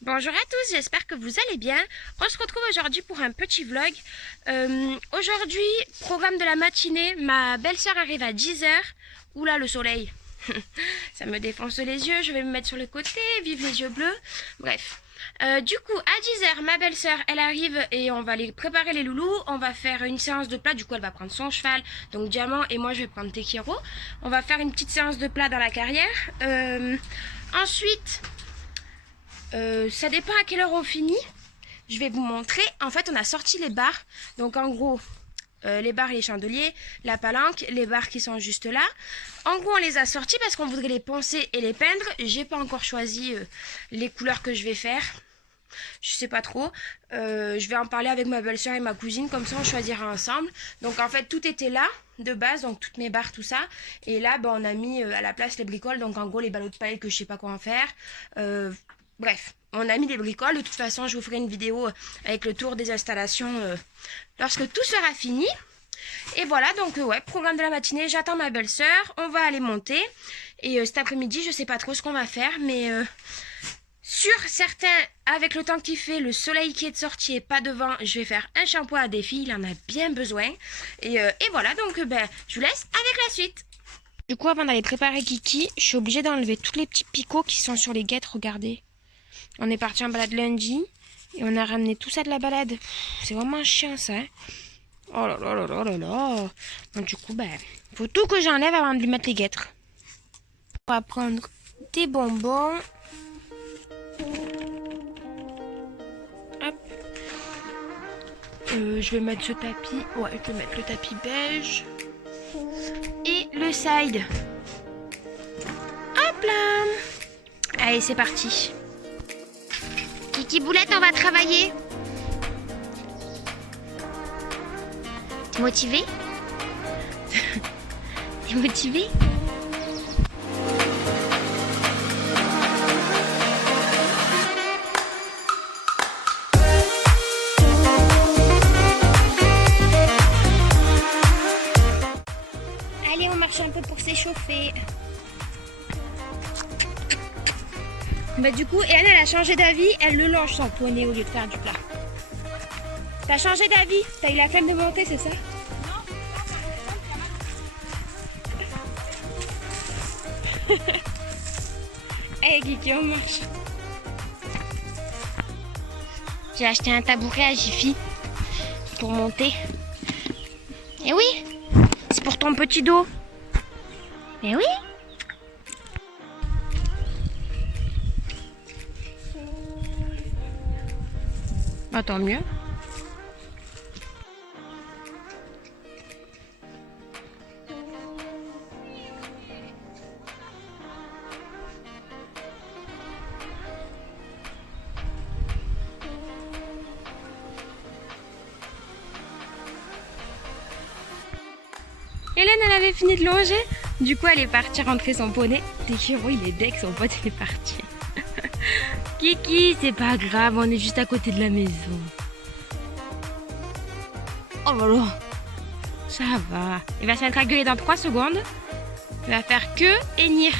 Bonjour à tous, j'espère que vous allez bien. On se retrouve aujourd'hui pour un petit vlog. Aujourd'hui, programme de la matinée, ma belle-sœur arrive à 10 heures. Oula, le soleil, ça me défonce les yeux, je vais me mettre sur le côté, vive les yeux bleus. Bref, du coup, à 10 heures, ma belle-sœur, elle arrive et on va aller préparer les loulous. On va faire une séance de plat, du coup elle va prendre son cheval, donc Diamant, et moi je vais prendre Tekiro. On va faire une petite séance de plat dans la carrière. Ensuite... ça dépend à quelle heure on finit. Je vais vous montrer. En fait, on a sorti les barres. Donc, en gros, les barres et les chandeliers, la palanque, les barres qui sont juste là. En gros, on les a sortis parce qu'on voudrait les poncer et les peindre. J'ai pas encore choisi les couleurs que je vais faire. Je sais pas trop. Je vais en parler avec ma belle-sœur et ma cousine. Comme ça, on choisira ensemble. Donc, en fait, tout était là de base. Donc, toutes mes barres, tout ça. Et là, ben, on a mis à la place les bricoles. Donc, en gros, les ballots de paille que je sais pas quoi en faire. Bref, on a mis des bricoles. De toute façon, je vous ferai une vidéo avec le tour des installations lorsque tout sera fini. Et voilà, donc ouais, programme de la matinée, j'attends ma belle-sœur. On va aller monter. Et cet après-midi, je sais pas trop ce qu'on va faire. Mais sur certains, avec le temps qu'il fait, le soleil qui est de sortie et pas de vent, je vais faire un shampoing à Défi. Il en a bien besoin. Et voilà, donc je vous laisse avec la suite. Du coup, avant d'aller préparer Kiki, je suis obligée d'enlever tous les petits picots qui sont sur les guêtres, regardez. On est parti en balade lundi et on a ramené tout ça de la balade. C'est vraiment chiant ça. Hein, oh là là là là là là. Donc du coup, faut tout que j'enlève avant de lui mettre les guêtres. On va prendre des bonbons. Hop. Je vais mettre ce tapis. Ouais, je vais mettre le tapis beige. Et le side. Hop là. Allez, c'est parti. Kiki Boulette, on va travailler. T'es motivée? T'es motivée? Allez, on marche un peu pour s'échauffer. Du coup, Hélène, elle a changé d'avis, elle le longe son poney au lieu de faire du plat. T'as changé d'avis? T'as eu la flemme de monter, c'est ça? Non. Allez, Kiki, on marche. J'ai acheté un tabouret à Jiffy pour monter. Et oui, c'est pour ton petit dos. Et oui. Bah, tant mieux. Hélène, elle avait fini de longer. Du coup, elle est partie rentrer son poney. Tekiro, il est deck, son pote est parti. Kiki, c'est pas grave, on est juste à côté de la maison. Oh là là, ça va. Il va se mettre à gueuler dans 3 secondes. Il va faire que hennir.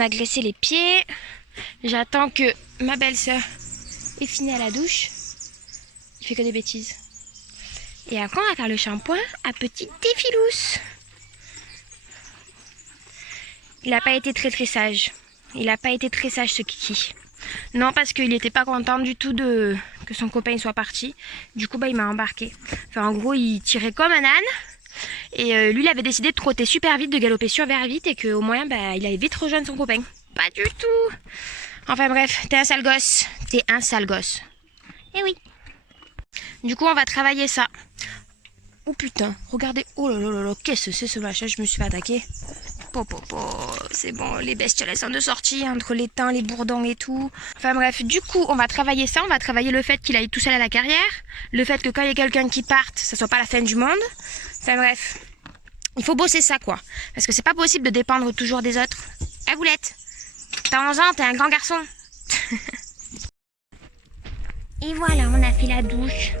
on a graissé les pieds. J'attends que ma belle-sœur ait fini à la douche. Il fait que des bêtises. Et après, on va faire le shampoing à petite Défilous. Il n'a pas été très sage. Il n'a pas été très sage, ce Kiki. Non, parce qu'il n'était pas content du tout que son copain soit parti. Du coup, il m'a embarqué. Enfin, en gros, il tirait comme un âne. Et lui, il avait décidé de trotter super vite, de galoper super vite. Et qu'au moins, il allait vite rejoindre son copain. Pas du tout. Enfin bref, t'es un sale gosse. T'es un sale gosse. Eh oui. Du coup, on va travailler ça. Oh putain, regardez. Oh là là là là, qu'est-ce que c'est ce machin? Je me suis fait attaquer. C'est bon, les bestioles elles sont de sortie entre les teints, les bourdons et tout. Enfin bref, du coup on va travailler ça, on va travailler le fait qu'il aille tout seul à la carrière, le fait que quand il y a quelqu'un qui parte, ça soit pas la fin du monde. Enfin bref, il faut bosser ça quoi, parce que c'est pas possible de dépendre toujours des autres. Eh Boulette, t'as 11 ans, t'es un grand garçon. Et voilà, on a fait la douche.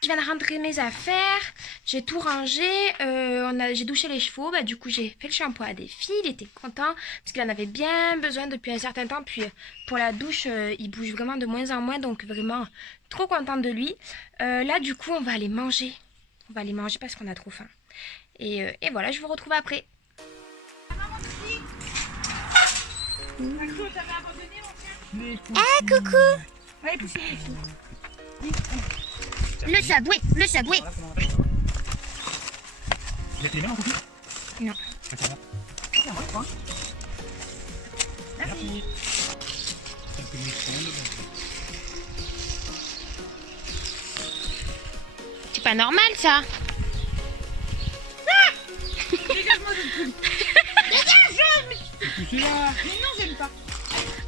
Je viens de rentrer mes affaires, j'ai tout rangé, j'ai douché les chevaux, du coup j'ai fait le shampoing à Défi, il était content parce qu'il en avait bien besoin depuis un certain temps, puis pour la douche il bouge vraiment de moins en moins, donc vraiment trop contente de lui. Là du coup on va aller manger parce qu'on a trop faim. Et voilà, je vous retrouve après. Ah coucou. Le Subway, le Subway. Il a été bien en copie? Non. Merci. C'est pas normal ça. Dégage-moi, je ne peux plus. Poussez là. Mais non, j'aime pas.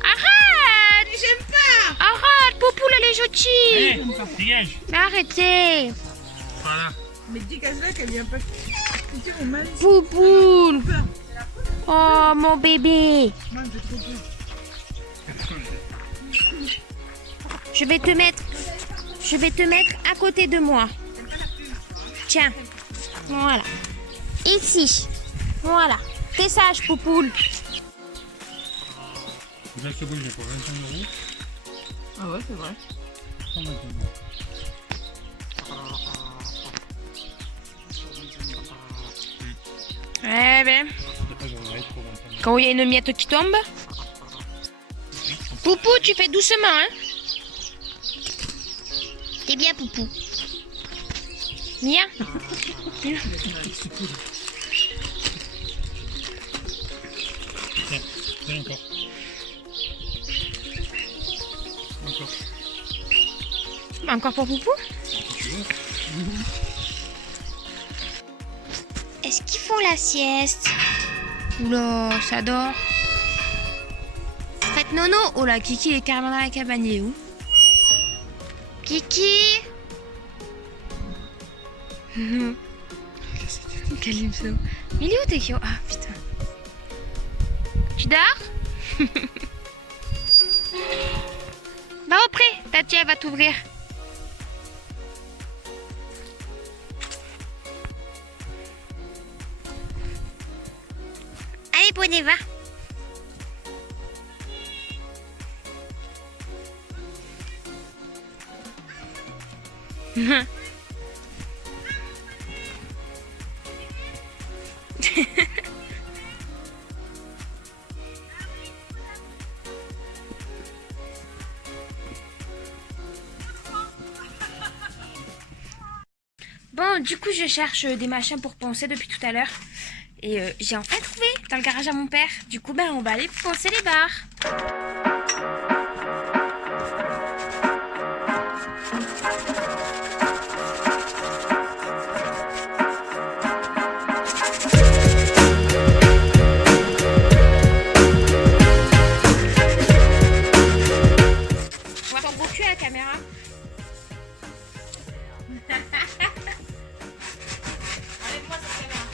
Arrête! Mais j'aime pas. Arrête, Poupoule, elle est gentille. Allez, dégage. Mais arrêtez. Voilà. Mais dégage-la qu'elle vient pas. Écoutez, mon mari. Poupoule. Peur. Oh, mon bébé. Moi, j'ai trop peur. Je vais te mettre à côté de moi. Tiens. Voilà. Ici. Voilà. T'es sage, Poupoule. Là, c'est bon, j'ai pour 25 €. Ah ouais, c'est vrai. Prends maintenant. Eh ben, C'est pas grave, arrête pour 25 €. quand il y a une miette qui tombe. Poupou, tu fais doucement, hein. T'es bien, Poupou. Bien. Tiens, tiens encore. Encore. Encore pour Poupou. Tu veux? Est-ce qu'ils font la sieste? Oula, ça dort. Faites nono. Oh là, Kiki est carrément dans la cabane. Il est où? Kiki. Calypso. Mais il est où Tekio? Ah putain. Tu dors? Va au pré. Ta tia va t'ouvrir. Allez, poney, va. Bon, du coup, je cherche des machins pour poncer depuis tout à l'heure. Et j'ai enfin trouvé dans le garage à mon père. Du coup, ben, on va aller poncer les barres. On va faire beau cul à la caméra. Enlève-moi cette caméra.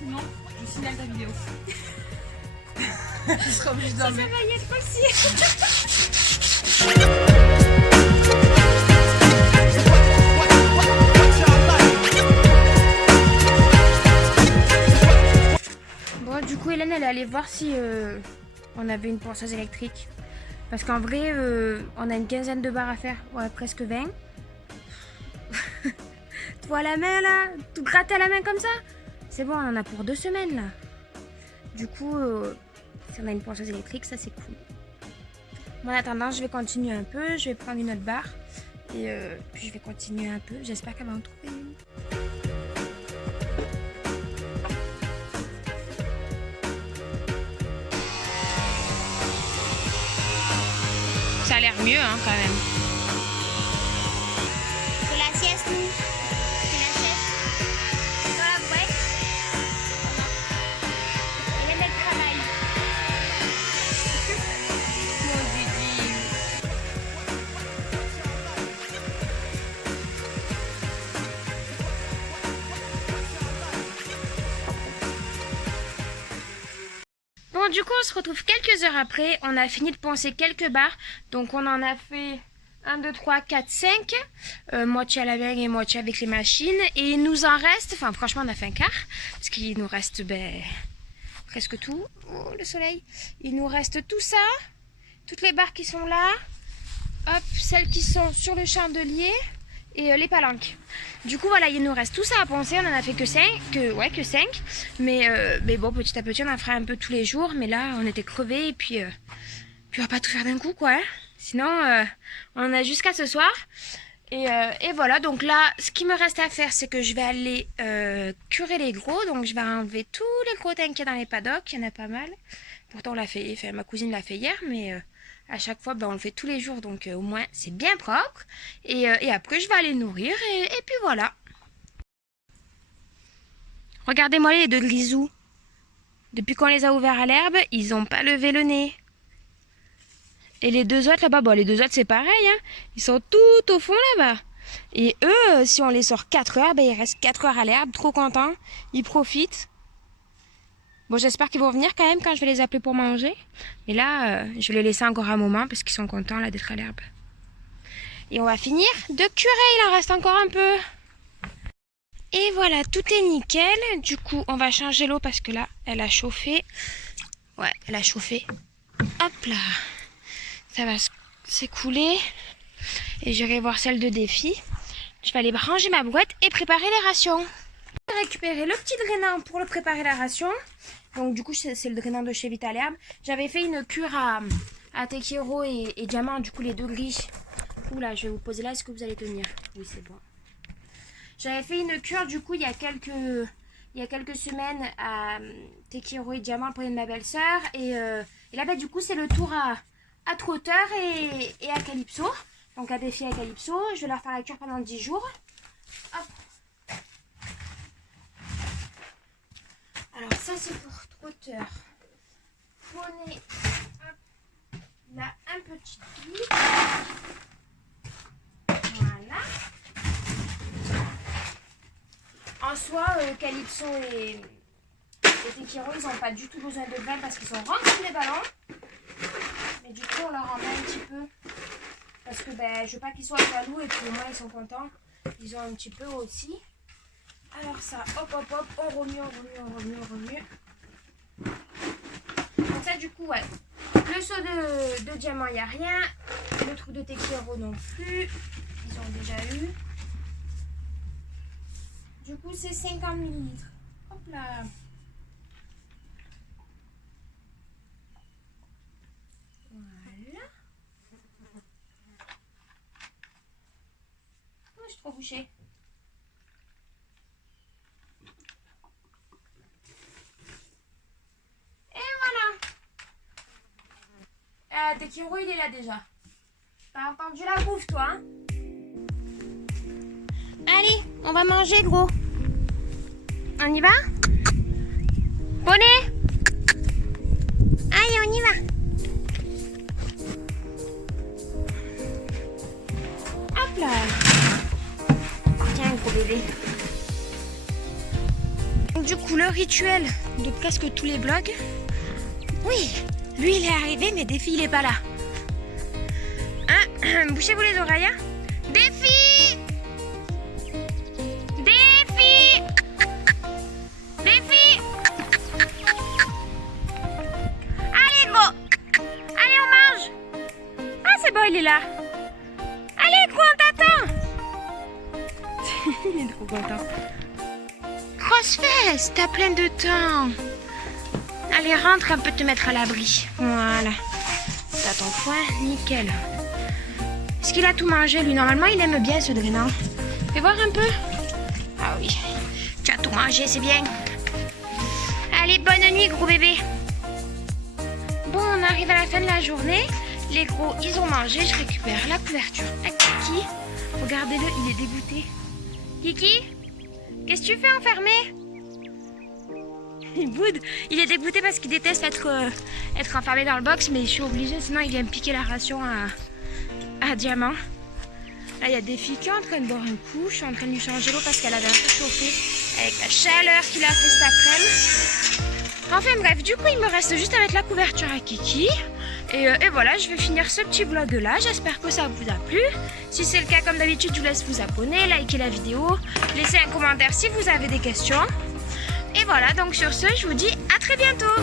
Sinon, je signale ta vidéo. Je serai obligée Ça d'enlever. va y être aussi. Bon, du coup, Hélène, elle est allée voir si on avait une ponceuse électrique. Parce qu'en vrai, on a une quinzaine de barres à faire. Ouais, presque 20. Toi à la main, là, tout gratter à la main comme ça. C'est bon, on en a pour 2 semaines, là. Du coup, si on a une ponceuse électrique, ça, c'est cool. Bon, en attendant, je vais continuer un peu. Je vais prendre une autre barre. Et puis, je vais continuer un peu. J'espère qu'elle va en trouver une. Ça a l'air mieux, hein, quand même. C'est la sieste, nous. C'est la sieste. Dans la boîte. Hélène, elle travaille. Mon Didi. Bon, du coup, on se retrouve quelques heures après. On a fini de poncer quelques barres. Donc, on en a fait 1, 2, 3, 4, 5. Moitié à la main et moitié avec les machines. Et il nous en reste, enfin, franchement, on a fait un quart. Parce qu'il nous reste, presque tout. Oh, le soleil. Il nous reste tout ça. Toutes les barres qui sont là. Hop, celles qui sont sur le chandelier. Et les palanques. Du coup, voilà, il nous reste tout ça à poncer. On en a fait que 5. Que 5. Mais bon, petit à petit, on en fera un peu tous les jours. Mais là, on était crevés. Et puis on va pas tout faire d'un coup, quoi. Hein. Sinon, on en a jusqu'à ce soir. Et voilà, donc là, ce qui me reste à faire, c'est que je vais aller curer les gros. Donc, je vais enlever tous les gros tanks qu'il y a dans les paddocks. Il y en a pas mal. Pourtant, on l'a fait, enfin, ma cousine l'a fait hier. Mais À chaque fois, on le fait tous les jours, donc au moins c'est bien propre. Et après, je vais aller nourrir et puis voilà. Regardez-moi les deux grisous. Depuis qu'on les a ouverts à l'herbe, ils n'ont pas levé le nez. Et les deux autres là-bas, les deux autres c'est pareil, hein. Ils sont tout au fond là-bas. Et eux, si on les sort 4 heures, ils restent 4 heures à l'herbe, trop contents. Ils profitent. Bon, j'espère qu'ils vont venir quand même quand je vais les appeler pour manger. Mais là, je vais les laisser encore un moment parce qu'ils sont contents là d'être à l'herbe. Et on va finir de curer, il en reste encore un peu. Et voilà, tout est nickel. Du coup, on va changer l'eau parce que là, elle a chauffé. Ouais, elle a chauffé. Hop là. Ça va s'écouler. Et j'irai voir celle de Défi. Je vais aller ranger ma boîte et préparer les rations. J'ai récupéré le petit drainant pour le préparer la ration. Donc du coup, c'est le drainant de chez Vital Herbe. J'avais fait une cure à Tequiro et Diamant, du coup les deux gris. Oula, je vais vous poser là, est-ce que vous allez tenir? Oui, c'est bon. J'avais fait une cure du coup il y a quelques semaines à Tequiro et Diamant, le premier de ma belle-sœur. Et là, du coup, c'est le tour à Trotteur et à Calypso. Donc à Défi et à Calypso. Je vais leur faire la cure pendant 10 jours. Hop. Alors ça, c'est pour Trotteur. Poney. Hop. Là, un petit clip. Voilà. En soi, Calypso et Tequiro, ils n'ont pas du tout besoin de graines parce qu'ils sont rentrés sous les ballons. Mais du coup, on leur en met un petit peu. Parce que je veux pas qu'ils soient jaloux et puis au moins ils sont contents. Ils ont un petit peu aussi. Alors ça, hop, on remue. Donc ça, du coup, ouais. Le seau de Diamant, il n'y a rien. Le truc de Tequiro non plus. Ils ont déjà eu. Du coup, c'est 50 ml. Hop là. Voilà. Oh, je suis trop bouchée. Et voilà. Tequiro, il est là déjà. T'as entendu la bouffe, toi, hein? Allez, on va manger, gros. On y va? Poney? Allez, on y va. Hop là. Tiens, gros bébé. Donc, du coup, le rituel de presque tous les vlogs. Oui, lui, il est arrivé, mais Défi, il est pas là. Hein? Bouchez-vous les oreilles, hein? Défi! Il est là. Allez, gros, on t'attend. Il est trop content. Grosse fesse, t'as plein de temps. Allez, rentre un peu te mettre à l'abri. Voilà. T'as ton foin, nickel. Est-ce qu'il a tout mangé, lui? Normalement, il aime bien ce drainant. Fais voir un peu. Ah oui. Tu as tout mangé, c'est bien. Allez, bonne nuit, gros bébé. Bon, on arrive à la fin de la journée. Les gros, ils ont mangé. Je récupère la couverture à Kiki. Regardez-le, il est dégoûté. Kiki, qu'est-ce que tu fais enfermé? Il boude. Il est dégoûté parce qu'il déteste être enfermé dans le box. Mais je suis obligée, sinon il vient me piquer la ration à Diamant. Là, il y a Défi qui est en train de boire un coup. Je suis en train de lui changer l'eau parce qu'elle avait un peu chauffé avec la chaleur qu'il a fait cet après-midi. Enfin bref, du coup, il me reste juste à mettre la couverture à Kiki. Et voilà, je vais finir ce petit vlog là. J'espère que ça vous a plu. Si c'est le cas, comme d'habitude, je vous laisse vous abonner, liker la vidéo, laisser un commentaire si vous avez des questions. Et voilà, donc sur ce, je vous dis à très bientôt.